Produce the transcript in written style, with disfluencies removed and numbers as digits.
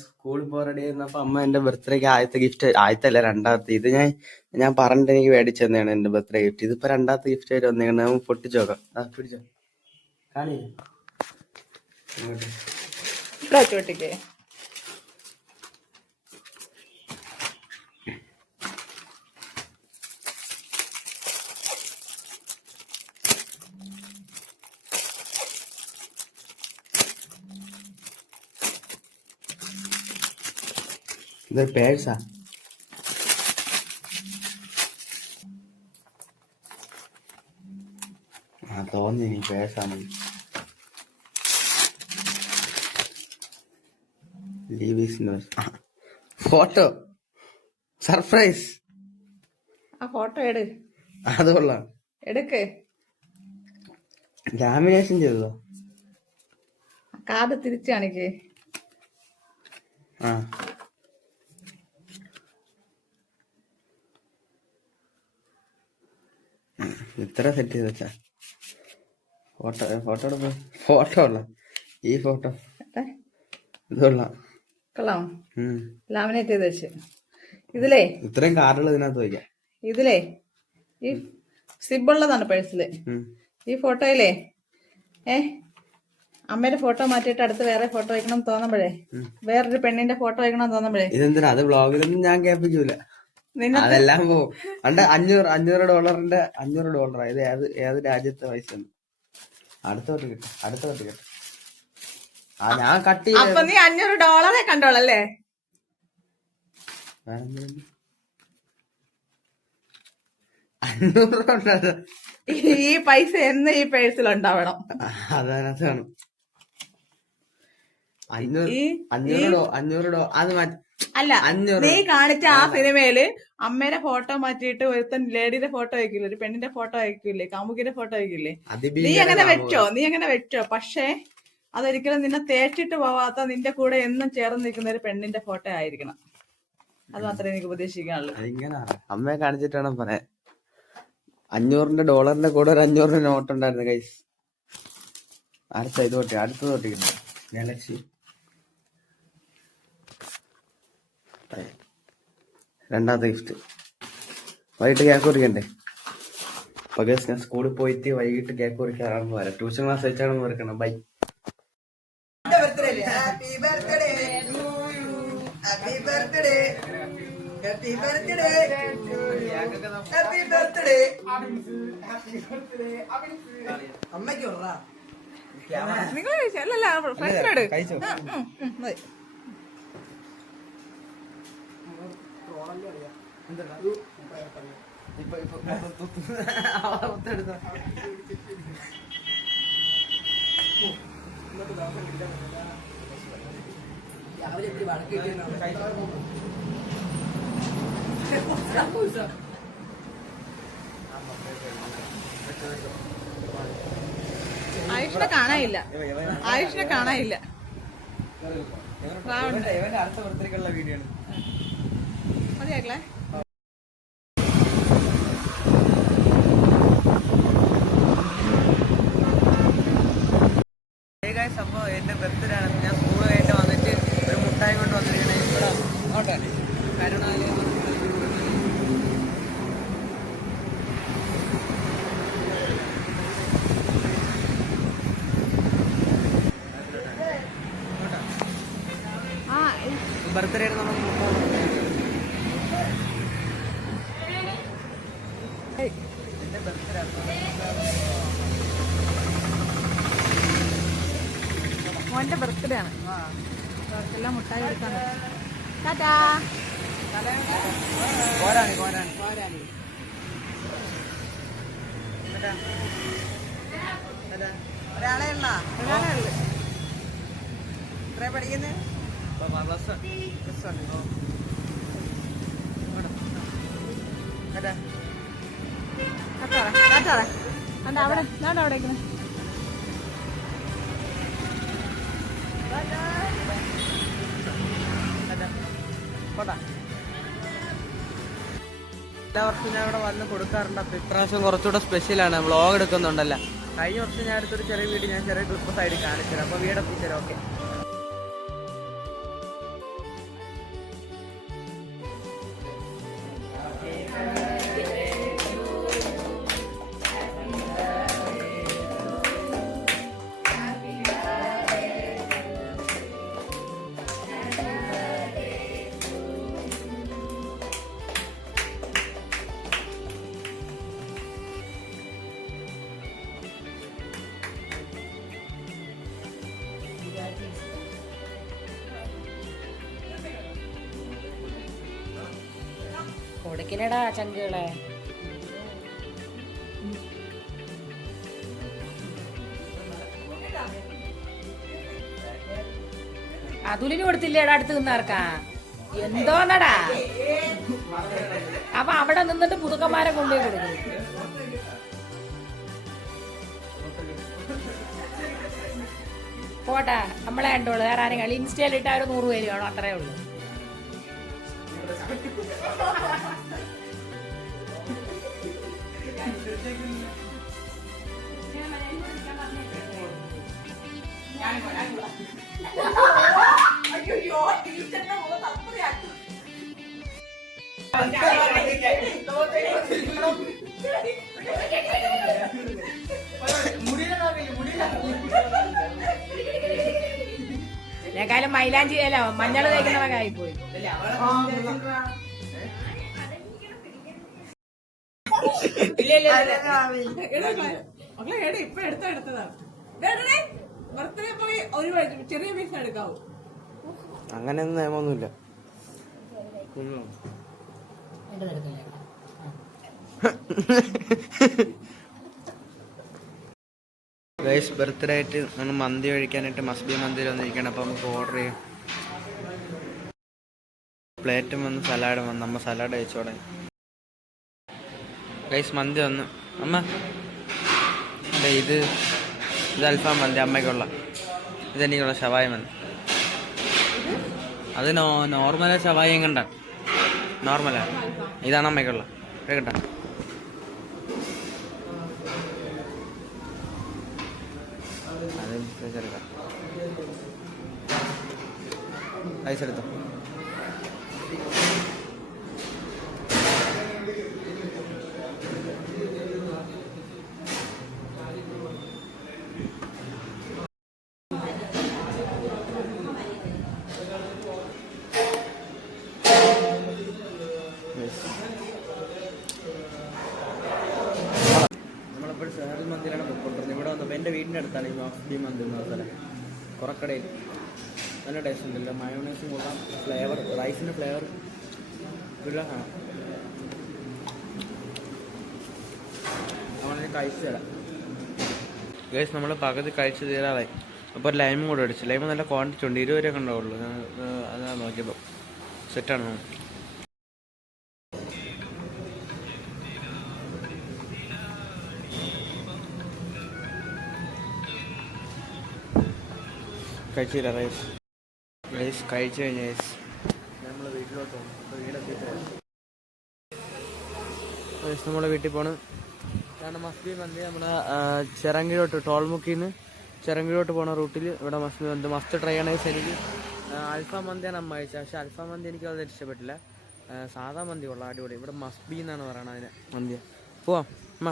സ്കൂളിൽ പോകാൻ റെഡി ആയിരുന്നപ്പോ അമ്മ എന്റെ ബർത്ത്ഡേക്ക് ആദ്യത്തെ ഗിഫ്റ്റ്, ആദ്യത്തെ അല്ല രണ്ടാമത്തെ, ഇത് ഞാൻ പറഞ്ഞിട്ട് എനിക്ക് മേടിച്ചു തന്നെയാണ് എന്റെ ബർത്ത്ഡേ ഗിഫ്റ്റ്. ഇതിപ്പോ രണ്ടാമത്തെ ഗിഫ്റ്റ് ആയിട്ട് വന്നേക്കണം. നമുക്ക് പൊട്ടിച്ചു നോക്കാം. പിടിച്ചോ, കാണി ചോട്ടിക്കേ. ഇതൊരു പേഴ്സാ. തോന്നി നീ പേഴ്സാണ്. Photo surprise. ആ ഫോട്ടോ എടു. അത് കൊള്ളാം. എടുക്ക്. ലാമിനേഷൻ ചെയ്തോ? കാർഡ് തിരിച്ചു കാണിക്ക്. ആ ഇത്ര സെറ്റ് ചെയ്ത് വെച്ചാ ഫോട്ടോ ഉള്ള ഈ ഫോട്ടോ ഇത് കൊള്ളാം. കൊള്ളാം. ലാമിനേറ്റ് ചെയ്ത് വെച്ച് ഇതിലേ ഇത്രയും കാർഡുകൾ ഇതിനകത്ത് വയ്ക്കാം. ഇതിലേ ഈ സിബുള്ളതാണ് പേഴ്സില്. ഈ ഫോട്ടോയിലേ അമ്മയുടെ ഫോട്ടോ മാറ്റിയിട്ട് അടുത്ത് വേറെ ഫോട്ടോ വയ്ക്കണം തോന്നുമ്പോഴേ, വേറൊരു പെണ്ണിന്റെ ഫോട്ടോ വയ്ക്കണം തോന്നുമ്പോഴേ. ഇതെന്തിനാ? അത് വ്ളോഗിലൊന്നും ഞാൻ കേൾപ്പിക്കൂല. അതെല്ലാം പോവും. പണ്ട് $500 $500 ഇത് ഏത് രാജ്യത്തെ പൈസ? അടുത്തോട്ട് കിട്ടും. ആ ഞാൻ കട്ട് ചെയ്ത. അപ്പൊ നീ $500 കണ്ടോളല്ലേ? ഈ പൈസ എന്ന് ഈ പേഴ്സിലുണ്ടാവണം. അതതിനകത്ത് കാണും. $500 അത് അല്ല, നീ കാണിച്ച ആ സിനിമയില് അമ്മേടെ ഫോട്ടോ മാറ്റിയിട്ട് ഒരുത്തൻ ലേഡിയുടെ ഫോട്ടോ വയ്ക്കില്ലേ, ഒരു പെണ്ണിന്റെ ഫോട്ടോ വയ്ക്കില്ലേ, കാമുകിന്റെ ഫോട്ടോ വയ്ക്കില്ലേ? നീ അങ്ങനെ വെച്ചോ. പക്ഷേ അതൊരിക്കലും നിന്നെ തേച്ചിട്ട് പോവാത്ത, നിന്റെ കൂടെ എന്നും ചേർന്ന് നിൽക്കുന്ന ഒരു പെണ്ണിന്റെ ഫോട്ടോ ആയിരിക്കണം. അത് മാത്രമേ എനിക്ക് ഉപദേശിക്കാനുള്ളൂ. അമ്മയെ കാണിച്ചിട്ട് വേണം പറയാൻ. $500 കൂടെ ഒരു $500 നോട്ട് ഉണ്ടായിരുന്നു ഗൈസ്. അടുത്ത തൊട്ടി ഗാലക്സി രണ്ടാമത്തെ ഗിഫ്റ്റ്. വൈകിട്ട് കേക്ക് കുറിക്കണ്ടേ? അപ്പൊ ഗൈസ് ഞാൻ സ്കൂളിൽ പോയിട്ട് വൈകിട്ട് കേക്ക് കുറിക്കാറാകുമ്പോ വരാം. ട്യൂഷൻ ക്ലാസ് വെച്ചാണ് വരക്കണം. ബൈ. ആയുഷിനെ കാണാനില്ല. അടുത്ത ബർത്ത്ഡേക്കുള്ള വീഡിയോ ആണ്. മതിയാക്കളെ. അപ്പൊ എന്റെ ബർത്ത്ഡേ ആണ്. ഞാൻ സ്കൂൾ കഴിഞ്ഞിട്ട് വന്നിട്ട് ഒരു മുട്ടായി കൊണ്ട് വന്നിരിക്കണേ. കരുണാലയം ബർത്ത്ഡേ നമ്മൾ എന്റെ ബർത്ത്ഡേ മോന്റെ ബർത്ത്ഡേ ആണ്. എല്ലാം മുട്ടായി എടുക്കാൻ. ടാറ്റാ. കോരാണി ഒരാളെ ഉള്ള എത്ര പഠിക്കുന്നത്? അവിടെ എല്ലാ വർഷവും ഞാൻ ഇവിടെ വന്ന് കൊടുക്കാറുണ്ട്. അപ്പൊ ഇപ്രാവശ്യം കുറച്ചുകൂടെ സ്പെഷ്യലാണ്. വ്ളോഗ് എടുക്കുന്നുണ്ടല്ലോ. കഴിഞ്ഞ വർഷം ഞാൻ അടുത്തൊരു ചെറിയ വീഡിയോ ഞാൻ ചെറിയ ക്ലിപ്പ് സൈഡിൽ കാണിച്ചു തരാം. അപ്പൊ വീട് എത്തിച്ചേരാം. ഓക്കെ. കൊടുക്കില്ലടാ ചങ്കുകളെ. അതുലിന് കൊടുത്തില്ലേടാ അടുത്ത് നിന്നാർക്കാ? എന്തോന്നടാ? അപ്പൊ അവിടെ നിന്നിട്ട് പുതുക്കന്മാരെ കൊണ്ടുപോയി കൊടുക്കും. പോട്ടെ, നമ്മളെ കണ്ടോളൂ. വേറെ ആരെങ്കിലും ഇൻസ്റ്റയിൽ ഇട്ട ഒരു 100 പേര് വേണം, അത്രേ ഉള്ളൂ. ഞാനും മൈലാഞ്ചി അല്ല മഞ്ഞൾ തേക്കുന്നതൊക്കെ ആയിപ്പോയി. ഇപ്പൊ എടുത്തതാ. ബർത്ത്ഡേ പോയി ഒരു ചെറിയ പൈസ എടുക്കാവൂ. അങ്ങനെയൊന്നും നിയമമൊന്നുമില്ല. ഗൈസ് ബർത്ത്ഡേ ആയിട്ട് നമ്മൾ മന്തി കഴിക്കാനായിട്ട് മസ്ബി മന്തിയിൽ വന്നിരിക്കണം. അപ്പോൾ നമുക്ക് ഓർഡർ ചെയ്യാം. പ്ലേറ്റും വന്ന് സലാഡും വന്ന് നമ്മൾ സലാഡ് കഴിച്ചോടെ. ഗൈസ് മന്തി വന്നു. അമ്മ ഇത് അൽഫാം മന്തി അമ്മയ്ക്കുള്ള. ഇതെനിക്കുള്ള ഷവായ മന്തി. അത് നോർമലാ ഷവായ കണ്ട നോർമലാ. ഇതാണ് അമ്മയ്ക്കുള്ള കേട്ടാ. എടുക്കാം പൈസ എടുത്തോ. നമ്മളിപ്പോൾ ഷെഹറിൽ മന്തിയിലാണ് പൊയ്ക്കൊണ്ടിരുന്നത്. ഇവിടെ വന്നപ്പോൾ എൻ്റെ വീടിൻ്റെ അടുത്താണ് ഈ മസ്ബി മന്തി എന്ന സ്ഥലം. കുറക്കടയിൽ നല്ല ടേസ്റ്റ് ഉണ്ടല്ലോ. മയോണൈസും കൊള്ളാം, ഫ്ലേവർ റൈസിൻ്റെ ഫ്ലേവർ ഇതെല്ലാം കാണാം. നമ്മളത് കഴിച്ചു തരാം. ഗൈസ് നമ്മൾ പകുതി കഴിച്ച് തീരാറായി. അപ്പോൾ ലൈമും കൂടെ അടിച്ചു. ലൈമ് നല്ല ക്വാണ്ടിറ്റി ഉണ്ട്, 20 രൂപയൊക്കെ ഉണ്ടാവുള്ളൂ. അതാണ് നോക്കിയപ്പോൾ സെറ്റാണ്. കഴിച്ചില്ല റൈസ്. റൈസ് കഴിച്ചു കഴിഞ്ഞ റൈസ് നമ്മൾ വീട്ടിലോട്ട് പോകും. അപ്പോൾ വീടെത്തിയിട്ട് റൈസ് നമ്മളെ വീട്ടിൽ പോകണം. കാരണം മസ്ബി മന്തി നമ്മുടെ ചിറങ്കിലോട്ട് ടോൾമുക്കിൽ നിന്ന് ചിറങ്കിലോട്ട് പോണ റൂട്ടിൽ ഇവിടെ മസ്ബി മന്തി മസ്റ്റ് ട്രൈ ആണ്. എനിക്ക് അൽഫാം മന്തിയാണ് അമ്മ കഴിച്ചത്. പക്ഷേ അൽഫാം മന്തി എനിക്ക് അത് ഇഷ്ടപ്പെട്ടില്ല. സാധാ മന്തി കൊള്ളാം, അടിപൊളി. ഇവിടെ മസ്ബി എന്നാണ് പറയണത് അതിന് മന്തി. പോവാം അമ്മ.